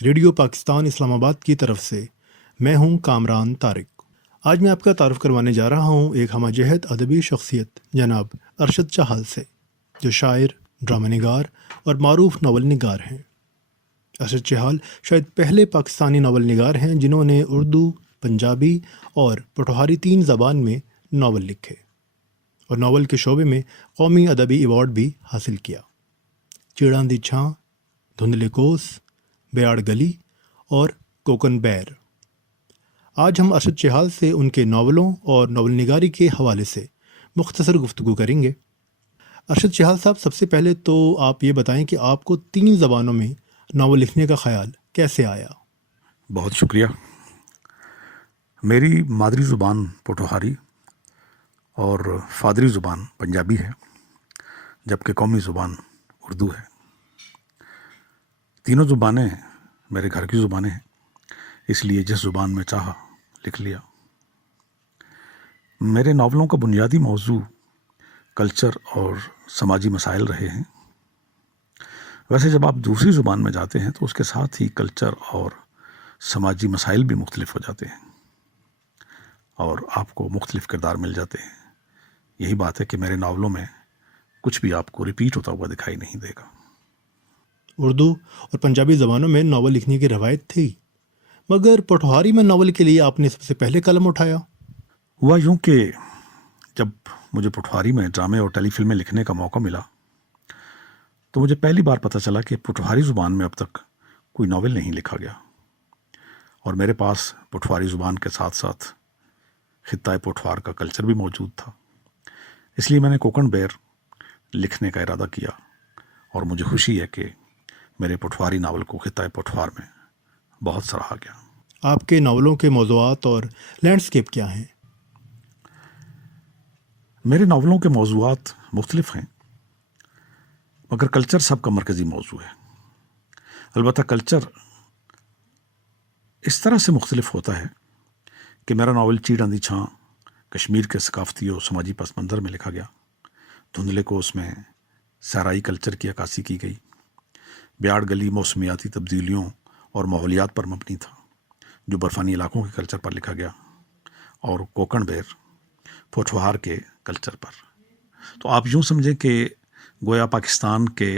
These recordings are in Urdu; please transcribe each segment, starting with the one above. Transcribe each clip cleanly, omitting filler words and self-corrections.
ریڈیو پاکستان اسلام آباد کی طرف سے میں ہوں کامران طارق۔ آج میں آپ کا تعارف کروانے جا رہا ہوں ایک ہمہ جہت ادبی شخصیت جناب ارشد چہل سے، جو شاعر، ڈرامہ نگار اور معروف ناول نگار ہیں۔ ارشد چہل شاید پہلے پاکستانی ناول نگار ہیں جنہوں نے اردو، پنجابی اور پٹھواری 3 زبان میں ناول لکھے اور ناول کے شعبے میں قومی ادبی ایوارڈ بھی حاصل کیا۔ چیڑاں دی چھاں، دھندلے کوس، بیاڑ گلی اور کوکن بیر۔ آج ہم ارشد چہل سے ان کے ناولوں اور ناول نگاری کے حوالے سے مختصر گفتگو کریں گے۔ ارشد چہل صاحب، سب سے پہلے تو آپ یہ بتائیں کہ آپ کو 3 زبانوں میں ناول لکھنے کا خیال کیسے آیا؟ بہت شکریہ۔ میری مادری زبان پٹھواری اور فادری زبان پنجابی ہے، جبکہ قومی زبان اردو ہے۔ تینوں زبانیں میرے گھر کی زبانیں ہیں، اس لیے جس زبان میں چاہا لکھ لیا۔ میرے ناولوں کا بنیادی موضوع کلچر اور سماجی مسائل رہے ہیں۔ ویسے جب آپ دوسری زبان میں جاتے ہیں تو اس کے ساتھ ہی کلچر اور سماجی مسائل بھی مختلف ہو جاتے ہیں اور آپ کو مختلف کردار مل جاتے ہیں۔ یہی بات ہے کہ میرے ناولوں میں کچھ بھی آپ کو ریپیٹ ہوتا ہوا دکھائی نہیں دے گا۔ اردو اور پنجابی زبانوں میں ناول لکھنے کی روایت تھی، مگر پٹھواری میں ناول کے لیے آپ نے سب سے پہلے قلم اٹھایا۔ ہوا یوں کہ جب مجھے پٹھواری میں ڈرامے اور ٹیلی فلمیں لکھنے کا موقع ملا تو مجھے پہلی بار پتہ چلا کہ پٹھواری زبان میں اب تک کوئی ناول نہیں لکھا گیا، اور میرے پاس پٹھواری زبان کے ساتھ ساتھ خطہ پٹھوار کا کلچر بھی موجود تھا۔ اس لیے میں نے کوکن بیر لکھنے کا ارادہ کیا، اور مجھے خوشی ہے کہ میرے پٹھواری ناول کو خطہ پٹھوار میں بہت سراہا گیا۔ آپ کے ناولوں کے موضوعات اور لینڈسکیپ کیا ہیں؟ میرے ناولوں کے موضوعات مختلف ہیں، مگر کلچر سب کا مرکزی موضوع ہے۔ البتہ کلچر اس طرح سے مختلف ہوتا ہے کہ میرا ناول چیڑاں دی چھاں کشمیر کے ثقافتی اور سماجی پس منظر میں لکھا گیا۔ دھندلے کو اس میں صحرائی کلچر کی عکاسی کی گئی۔ بیاڑ گلی موسمیاتی تبدیلیوں اور ماحولیات پر مبنی تھا، جو برفانی علاقوں کے کلچر پر لکھا گیا، اور کوکن بیر پٹھوار کے کلچر پر۔ تو آپ یوں سمجھیں کہ گویا پاکستان کے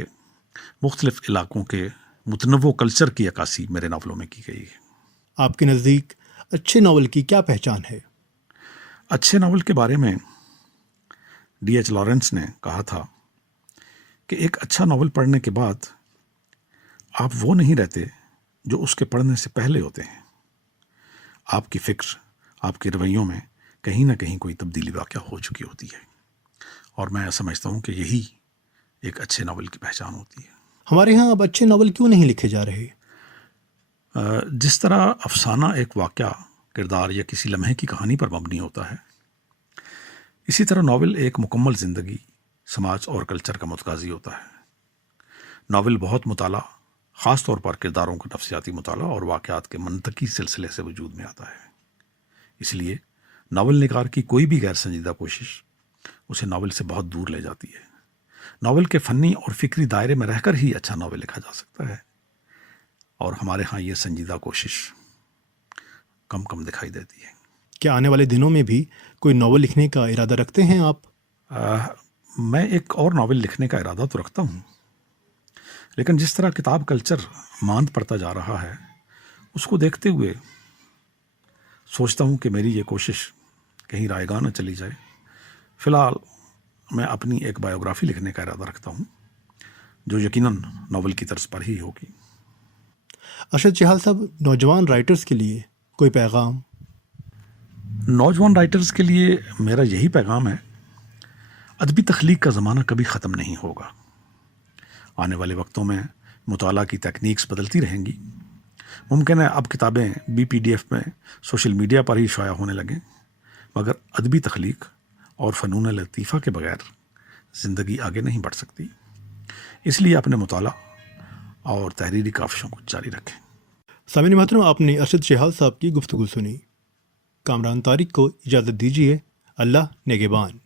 مختلف علاقوں کے متنوع کلچر کی عکاسی میرے ناولوں میں کی گئی ہے۔ آپ کے نزدیک اچھے ناول کی کیا پہچان ہے؟ اچھے ناول کے بارے میں ڈی ایچ لارنس نے کہا تھا کہ ایک اچھا ناول پڑھنے کے بعد آپ وہ نہیں رہتے جو اس کے پڑھنے سے پہلے ہوتے ہیں۔ آپ کی فکر، آپ کے رویوں میں کہیں نہ کہیں کوئی تبدیلی واقع ہو چکی ہوتی ہے، اور میں سمجھتا ہوں کہ یہی ایک اچھے ناول کی پہچان ہوتی ہے۔ ہمارے ہاں اب اچھے ناول کیوں نہیں لکھے جا رہے؟ جس طرح افسانہ ایک واقعہ، کردار یا کسی لمحے کی کہانی پر مبنی ہوتا ہے، اسی طرح ناول ایک مکمل زندگی، سماج اور کلچر کا متقاضی ہوتا ہے۔ ناول بہت مطالعہ، خاص طور پر کرداروں کا نفسیاتی مطالعہ اور واقعات کے منطقی سلسلے سے وجود میں آتا ہے۔ اس لیے ناول نگار کی کوئی بھی غیر سنجیدہ کوشش اسے ناول سے بہت دور لے جاتی ہے۔ ناول کے فنی اور فکری دائرے میں رہ کر ہی اچھا ناول لکھا جا سکتا ہے، اور ہمارے ہاں یہ سنجیدہ کوشش کم کم دکھائی دیتی ہے۔ کیا آنے والے دنوں میں بھی کوئی ناول لکھنے کا ارادہ رکھتے ہیں آپ؟ میں ایک اور ناول لکھنے کا ارادہ تو رکھتا ہوں، لیکن جس طرح کتاب کلچر ماند پڑتا جا رہا ہے، اس کو دیکھتے ہوئے سوچتا ہوں کہ میری یہ کوشش کہیں رائیگاں نہ چلی جائے۔ فی الحال میں اپنی ایک بایوگرافی لکھنے کا ارادہ رکھتا ہوں، جو یقیناً ناول کی طرز پر ہی ہوگی۔ ارشد چہل صاحب، نوجوان رائٹرز کے لیے کوئی پیغام؟ نوجوان رائٹرز کے لیے میرا یہی پیغام ہے، ادبی تخلیق کا زمانہ کبھی ختم نہیں ہوگا۔ آنے والے وقتوں میں مطالعہ کی تکنیکس بدلتی رہیں گی۔ ممکن ہے اب کتابیں BPDF میں سوشل میڈیا پر ہی شائع ہونے لگیں، مگر ادبی تخلیق اور فنون لطیفہ کے بغیر زندگی آگے نہیں بڑھ سکتی۔ اس لیے اپنے مطالعہ اور تحریری کاوشوں کو جاری رکھیں۔ سامعین محترم، آپ نے ارشد چہل صاحب کی گفتگو سنی۔ کامران طارق کو اجازت دیجیے۔ اللہ نگہبان۔